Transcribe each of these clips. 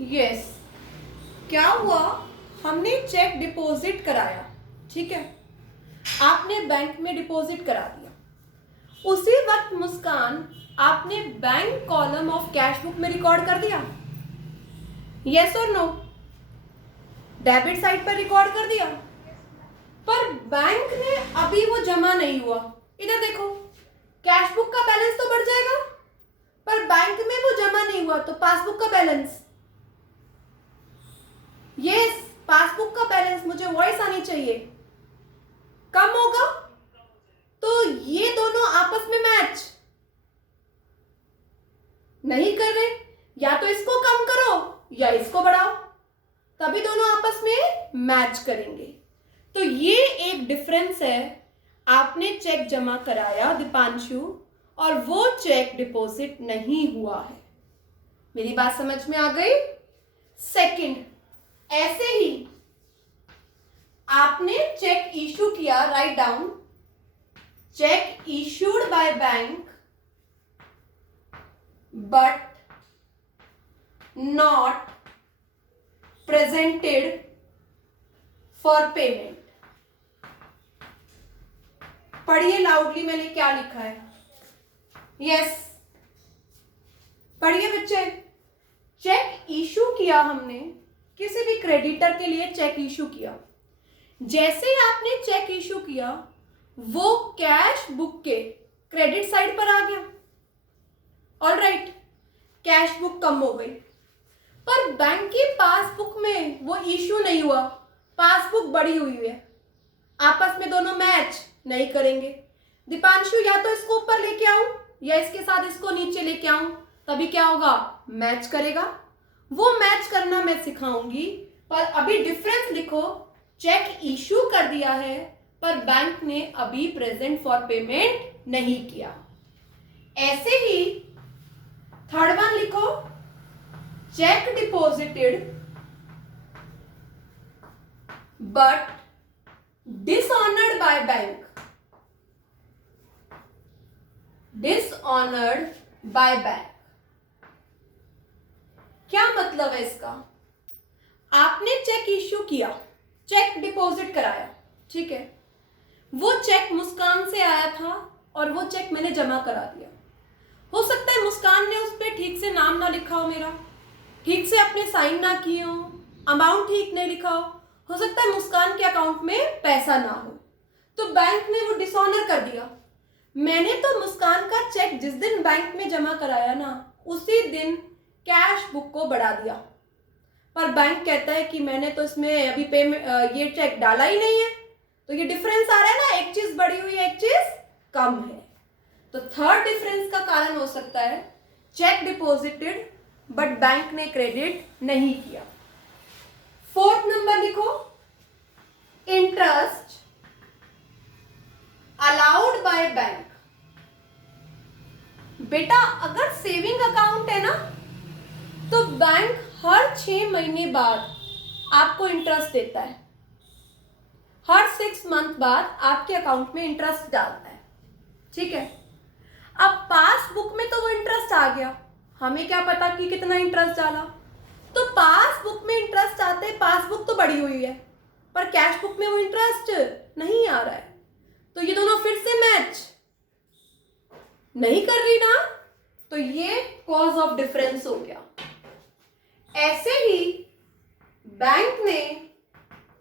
Yes, क्या हुआ, हमने चेक डिपॉजिट कराया, ठीक है, आपने बैंक में डिपॉजिट करा दिया। उसी वक्त मुस्कान आपने bank column of cash book में रिकॉर्ड कर दिया, यस और नो? डेबिट साइड पर रिकॉर्ड कर दिया, पर बैंक में अभी वो जमा नहीं हुआ। इधर देखो, कैश बुक का बैलेंस तो बढ़ जाएगा, पर बैंक में वो जमा नहीं हुआ, तो पासबुक का बैलेंस, यस, पासबुक का बैलेंस, मुझे वॉइस आनी चाहिए, कम होगा। तो ये दोनों आपस में मैच नहीं कर रहे, या तो इसको कम करो या इसको बढ़ाओ, तभी दोनों आपस में मैच करेंगे। तो ये एक डिफरेंस है, आपने चेक जमा कराया दीपांशु, और वो चेक डिपॉजिट नहीं हुआ है। मेरी बात समझ में आ गई? सेकंड, ऐसे ही आपने चेक इशू किया, write down, check issued by bank but not presented for payment. पढ़िए लाउडली, मैंने क्या लिखा है। यस, पढ़िए बच्चे। चेक इशू किया हमने, किसी भी क्रेडिटर के लिए चेक इशू किया। जैसे ही आपने चेक इशू किया, वो कैश बुक के क्रेडिट साइड पर आ गया, ऑलराइट, कैश बुक कम हो गई, पर बैंक की पासबुक में वो इशू नहीं हुआ, पासबुक बड़ी हुई है, आपस में दोनों मैच नहीं करेंगे। दीपांशु, या तो इसको ऊपर लेके आऊं या इसके साथ इसको नीचे लेके आऊं, तभी क्या होगा, मैच करेगा। वो मैच करना मैं सिखाऊंगी, पर अभी डिफरेंस लिखो, चेक इशू कर दिया है पर बैंक ने अभी प्रेजेंट फॉर पेमेंट नहीं किया। ऐसे ही थर्ड वन लिखो, check deposited but dishonoured by bank, dishonoured by bank. क्या मतलब है इसका? आपने चेक इश्यू किया, चेक डिपॉजिट कराया, ठीक है, वो चेक मुस्कान से आया था और वो चेक मैंने जमा करा दिया। हो सकता है मुस्कान ने उस पर ठीक से नाम ना लिखा हो, मेरा ठीक से अपने साइन ना किए हो, अमाउंट ठीक नहीं लिखा हो सकता है मुस्कान के अकाउंट में पैसा ना हो, तो बैंक ने वो डिसऑनर कर दिया। मैंने तो मुस्कान का चेक जिस दिन बैंक में जमा कराया ना, उसी दिन कैश बुक को बढ़ा दिया, पर बैंक कहता है कि मैंने तो इसमें अभी पेमेंट ये चेक डाला ही नहीं है। तो ये डिफरेंस आ रहा है ना, एक चीज बढ़ी हुई है, एक चीज कम है। तो थर्ड डिफरेंस का कारण हो सकता है चेक डिपॉजिटेड बट बैंक ने क्रेडिट नहीं किया। फोर्थ नंबर लिखो, इंटरेस्ट अलाउड बाय बैंक। बेटा अगर सेविंग अकाउंट है ना, तो बैंक हर 6 महीने बाद आपको इंटरेस्ट देता है, हर 6 मंथ बाद आपके अकाउंट में इंटरेस्ट डालता है, ठीक है। अब पासबुक में तो वो इंटरेस्ट आ गया, हमें क्या पता कि कितना इंटरेस्ट डाला, तो पासबुक में इंटरेस्ट आते, पासबुक तो बढ़ी हुई है, पर कैश बुक में वो इंटरेस्ट नहीं आ रहा है, तो ये दोनों फिर से मैच नहीं कर रही ना, तो ये कॉज ऑफ डिफरेंस हो गया। ऐसे ही बैंक ने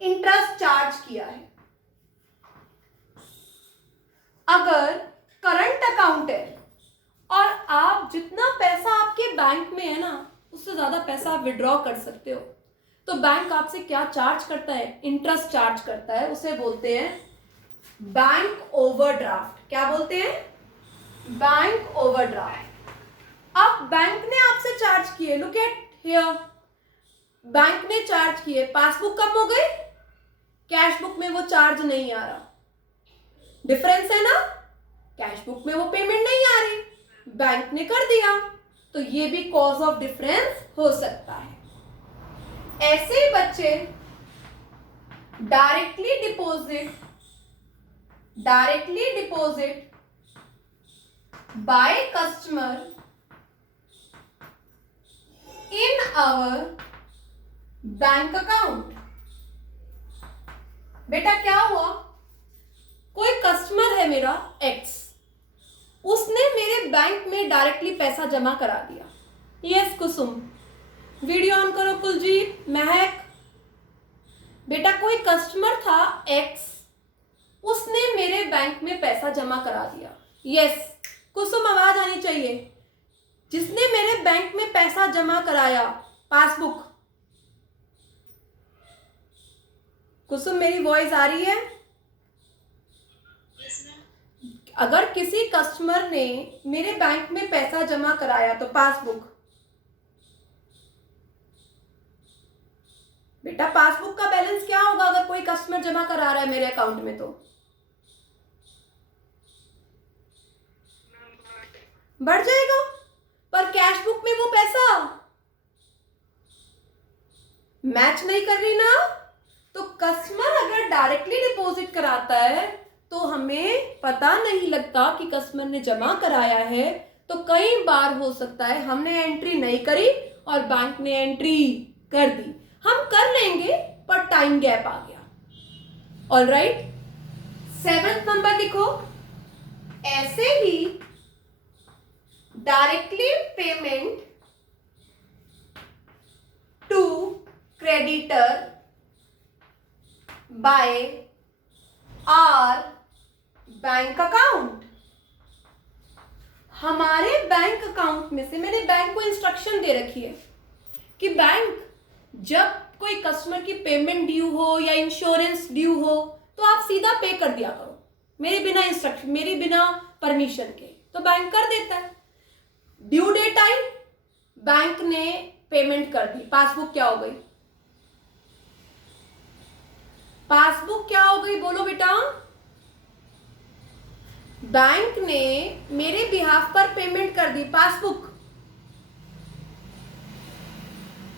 इंटरेस्ट चार्ज किया है। अगर करंट अकाउंट है और आप जितना पैसा आपके बैंक में है ना, उससे ज्यादा पैसा आप विड्रॉ कर सकते हो, तो बैंक आपसे क्या चार्ज करता है, इंटरेस्ट चार्ज करता है, उसे बोलते हैं बैंक ओवरड्राफ्ट। क्या बोलते हैं? Bank overdraft. अब बैंक ने आपसे चार्ज किए, लुक एट हियर, बैंक ने चार्ज किए, पासबुक कम हो गई, कैश बुक में वो चार्ज नहीं आ रहा, डिफरेंस है ना, कैश बुक में वो पेमेंट नहीं आ रही, बैंक ने कर दिया, तो ये भी कॉज ऑफ डिफरेंस हो सकता है। ऐसे ही बच्चे directly deposit by customer in our bank account. बेटा क्या हुआ, कोई कस्टमर है मेरा एक्स, उसने मेरे बैंक में डायरेक्टली पैसा जमा करा दिया। यस कुसुम, वीडियो ऑन करो। कुलजीत, महक, बेटा कोई कस्टमर था एक्स, उसने मेरे बैंक में पैसा जमा करा दिया। यस कुसुम, आवाज आनी चाहिए। जिसने मेरे बैंक में पैसा जमा कराया, पासबुक। कुसुम मेरी वॉइस आ रही है? अगर किसी कस्टमर ने मेरे बैंक में पैसा जमा कराया तो पासबुक। बेटा पासबुक का बैलेंस क्या होगा अगर कोई कस्टमर जमा करा रहा है मेरे अकाउंट में? तो बढ़ जाएगा, पर कैश बुक में वो पैसा मैच नहीं कर रही ना। तो कस्टमर अगर डायरेक्टली डिपॉजिट कराता है तो हमें पता नहीं लगता कि कस्टमर ने जमा कराया है। तो कई बार हो सकता है हमने एंट्री नहीं करी और बैंक ने एंट्री कर दी। हम कर लेंगे पर टाइम गैप आ गया। ऑलराइट, 7th नंबर लिखो। ऐसे ही directly payment to creditor by our bank account. हमारे बैंक अकाउंट में से मैंने बैंक को इंस्ट्रक्शन दे रखी है कि बैंक जब कोई कस्टमर की पेमेंट ड्यू हो या इंश्योरेंस ड्यू हो तो आप सीधा पे कर दिया करो, मेरे बिना इंस्ट्रक्शन, मेरे बिना परमिशन के। तो बैंक कर देता है। ड्यू डेट आई, बैंक ने पेमेंट कर दी, पासबुक क्या हो गई? पासबुक क्या हो गई बोलो बेटा? बैंक ने मेरे बिहाफ पर पेमेंट कर दी, पासबुक।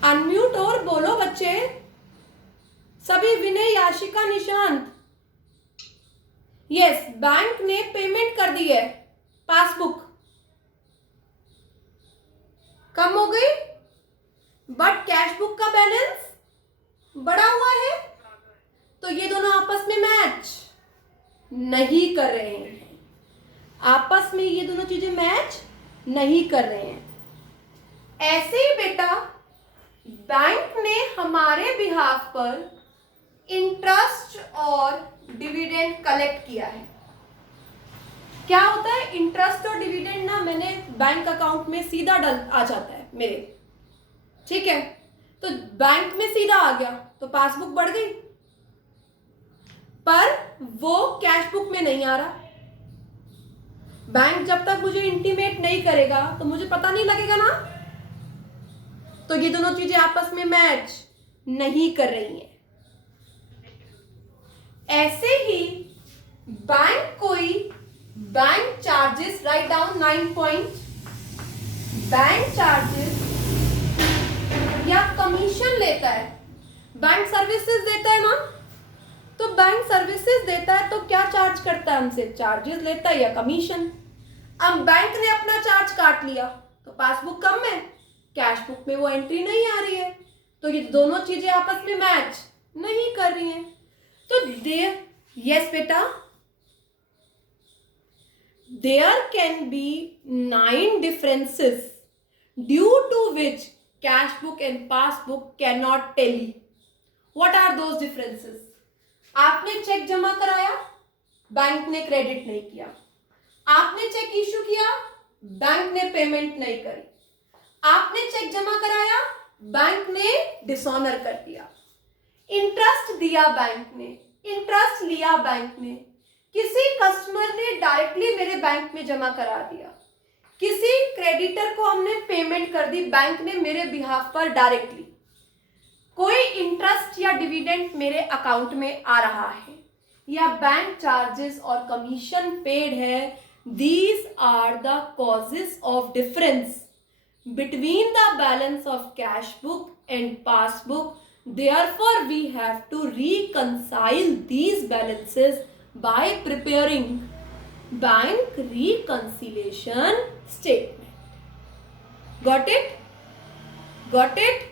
अनम्यूट और बोलो बच्चे सभी। विनय, याशिका, निशांत। यस, बैंक ने पेमेंट कर दी है, पासबुक कम हो गई, बट कैश बुक का बैलेंस बढ़ा हुआ है। तो ये दोनों आपस में मैच नहीं कर रहे हैं। आपस में ये दोनों चीजें मैच नहीं कर रहे हैं। ऐसे ही बेटा बैंक ने हमारे बिहाफ पर इंटरेस्ट और डिविडेंड कलेक्ट किया है। क्या होता है इंटरेस्ट और डिविडेंड ना, मैंने बैंक अकाउंट में सीधा आ जाता है मेरे, ठीक है? तो बैंक में सीधा आ गया तो पासबुक बढ़ गई, पर वो कैश बुक में नहीं आ रहा। बैंक जब तक मुझे इंटीमेट नहीं करेगा तो मुझे पता नहीं लगेगा ना। तो ये दोनों चीजें आपस में मैच नहीं कर रही हैं। ऐसे ही बैंक कोई bank charges, write down 9 point, bank charges या कमीशन लेता है। बैंक सर्विसेज देता है ना, तो बैंक सर्विसेज देता है तो क्या चार्ज करता है हमसे? चार्जेस लेता है या कमीशन। अब बैंक ने अपना चार्ज काट लिया तो पासबुक कम है, कैश बुक में वो एंट्री नहीं आ रही है। तो ये दोनों चीजें आपस में मैच नहीं कर रही हैं। तो यस बेटा, there can be 9 differences due to which cash book and passbook cannot tally. What are those differences? आपने चेक जमा कराया, बैंक ने क्रेडिट नहीं किया। आपने चेक इशू किया, बैंक ने पेमेंट नहीं करी। आपने चेक जमा कराया, बैंक ने डिसऑनर कर दिया। इंटरेस्ट दिया बैंक ने, इंटरेस्ट लिया बैंक ने। किसी कस्टमर ने डायरेक्टली मेरे बैंक में जमा करा दिया, किसी क्रेडिटर को हमने पेमेंट कर दी, बैंक ने मेरे बिहाफ पर डायरेक्टली। कोई इंटरेस्ट या डिविडेंड मेरे अकाउंट में आ रहा है या बैंक चार्जेस और कमीशन पेड है। These are the causes of difference between the balance of cash book and passbook. Therefore, we have to reconcile these balances by preparing bank reconciliation statement. Got it? Got it?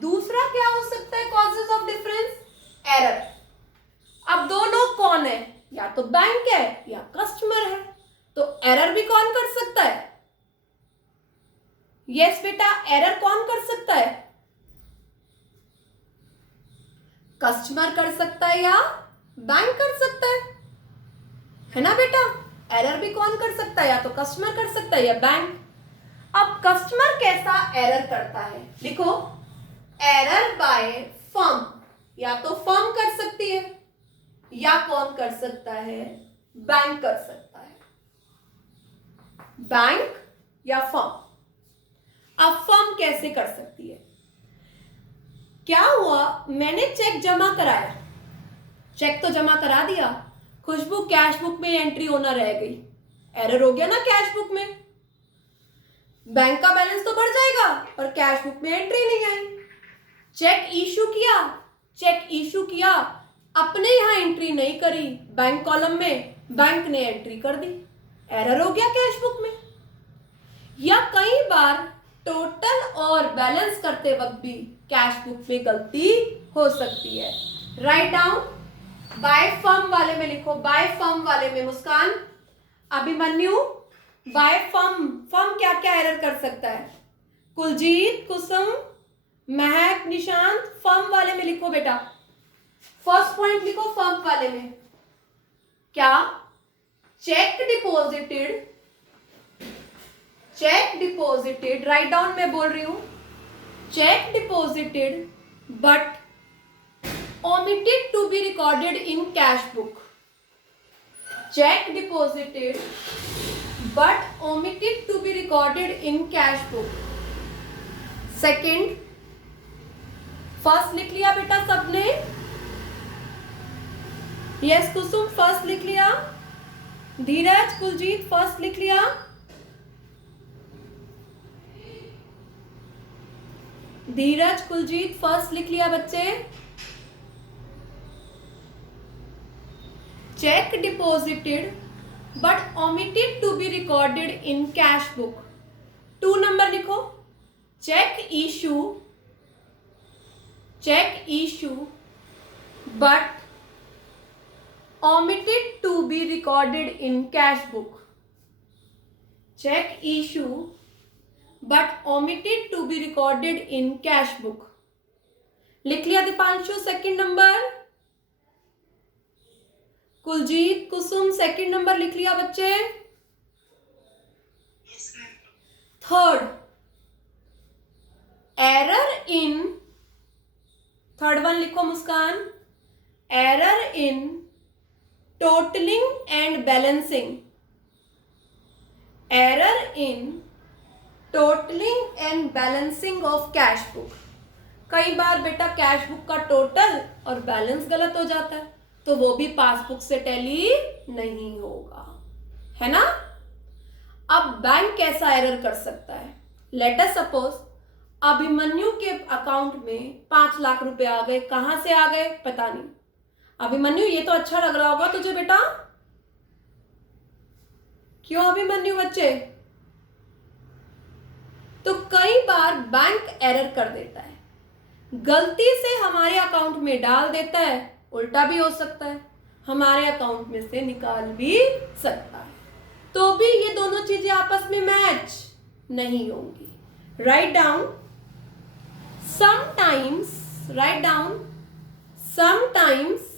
दूसरा क्या हो सकता है causes of difference? Error. अब दो लोग कौन है? या तो बैंक है या कस्टमर है, तो एरर भी कौन कर सकता है? यस बेटा, एरर कौन कर सकता है? कस्टमर कर सकता है या बैंक कर सकता है ना बेटा? एरर भी कौन कर सकता है? या तो कस्टमर कर सकता है या बैंक। अब कस्टमर कैसा एरर करता है? लिखो, एरर बाय फर्म। या तो फर्म कर सकती है या कौन कर सकता है? बैंक कर सकता है। बैंक या फर्म। अब फर्म कैसे कर सकती है? क्या हुआ, मैंने चेक जमा कराया, चेक तो जमा करा दिया, खुशबू कैश बुक में एंट्री होना रह गई, एरर हो गया ना कैश बुक में। बैंक का बैलेंस तो बढ़ जाएगा पर कैश बुक में एंट्री नहीं आई। चेक इशू किया, चेक इशू किया, अपने यहां एंट्री नहीं करी, बैंक कॉलम में बैंक ने एंट्री कर दी, एरर हो गया कैश बुक में। या कई बार टोटल और बैलेंस करते वक्त भी कैश बुक में गलती हो सकती है। Write down. बाय फर्म वाले में लिखो, बाय फर्म वाले में मुस्कान, अभिमन्यु, बाय फर्म, फर्म क्या क्या एरर कर सकता है? कुलजीत, कुसुम, महक, निशांत, फर्म वाले में लिखो बेटा। फर्स्ट पॉइंट लिखो फर्म वाले में। क्या? Check deposited, check deposited, write down मैं बोल रही हूं, check deposited but omitted to be recorded in cash book. Check deposited but omitted to be recorded in cash book. Second, first लिख लिया बेटा सबने? यस कुसुम, फर्स्ट लिख लिया। धीरज, कुलजीत, फर्स्ट लिख लिया? धीरज, कुलजीत, फर्स्ट लिख लिया बच्चे? Cheque deposited but omitted to be recorded in cash book. 2 number लिखो, cheque issue, cheque issue but omitted to be recorded in cash book. Check issue but omitted to be recorded in cash book. लिख लिया Deepanshu second number? Kuljeet, Kusum, second number लिख लिया बच्चे? Third, error in, third one लिखो Muskan, error in totalling and balancing, error in totalling and balancing of cash book. कई बार बेटा cash book का टोटल और बैलेंस गलत हो जाता है तो वो भी पासबुक से टैली नहीं होगा, है ना? अब बैंक कैसा एरर कर सकता है? लेट अस सपोज अभिमन्यु के अकाउंट में 5 लाख रुपए आ गए। कहां से आ गए पता नहीं। अभिमन्यु ये तो अच्छा लग रहा होगा तुझे बेटा? क्यों अभिमन्यु बच्चे? तो कई बार बैंक एरर कर देता है, गलती से हमारे अकाउंट में डाल देता है, उल्टा भी हो सकता है, हमारे अकाउंट में से निकाल भी सकता है, तो भी ये दोनों चीजें आपस में मैच नहीं होंगी। Write down, sometimes, write down, sometimes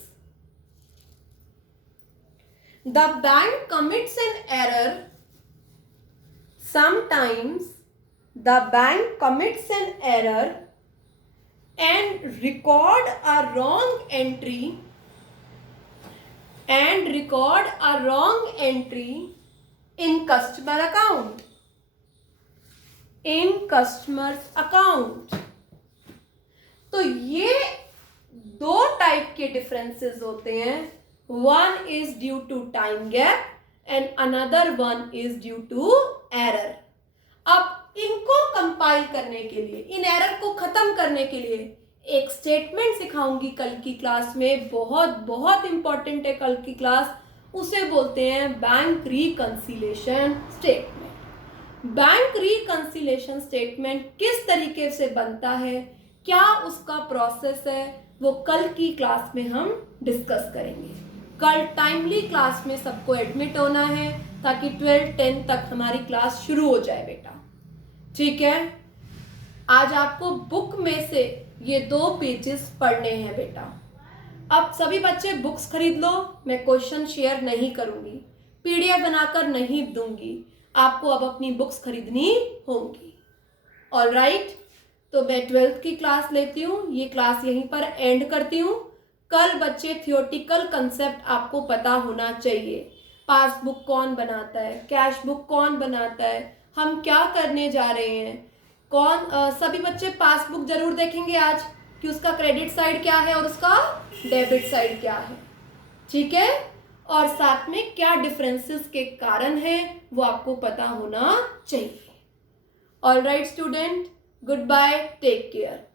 the bank commits an error, sometimes the bank commits an error and record a wrong entry in customer account, in customer's account। तो ये दो टाइप के डिफरेंसेस होते हैं, one is due to time gap and another one is due to error. अब इनको compile करने के लिए, इन एरर को खत्म करने के लिए एक स्टेटमेंट सिखाऊंगी कल की क्लास में, बहुत बहुत इंपॉर्टेंट है कल की क्लास, उसे बोलते हैं bank reconciliation statement. Bank reconciliation statement किस तरीके से बनता है, क्या उसका प्रोसेस है वो कल की क्लास में हम डिस्कस करेंगे। कल टाइमली क्लास में सबको एडमिट होना है ताकि 12-10 तक हमारी क्लास शुरू हो जाए बेटा, ठीक है। आज आपको बुक में से ये 2 पेजेस पढ़ने हैं बेटा। अब सभी बच्चे बुक्स खरीद लो, मैं क्वेश्चन शेयर नहीं करूंगी, पीडीएफ बनाकर नहीं दूंगी, आपको अब अपनी बुक्स खरीदनी होंगी। ऑलराइट, तो मैं 12th की क्लास लेती हूँ, ये क्लास यहीं पर एंड करती हूँ। कल बच्चे थियोटिकल कंसेप्ट आपको पता होना चाहिए। पासबुक कौन बनाता है, कैश बुक कौन बनाता है, हम क्या करने जा रहे हैं, सभी बच्चे पासबुक जरूर देखेंगे आज कि उसका क्रेडिट साइड क्या है और उसका डेबिट साइड क्या है, ठीक है। और साथ में क्या डिफरेंसेस के कारण है वो आपको पता होना चाहिए। Alright student, goodbye, take care.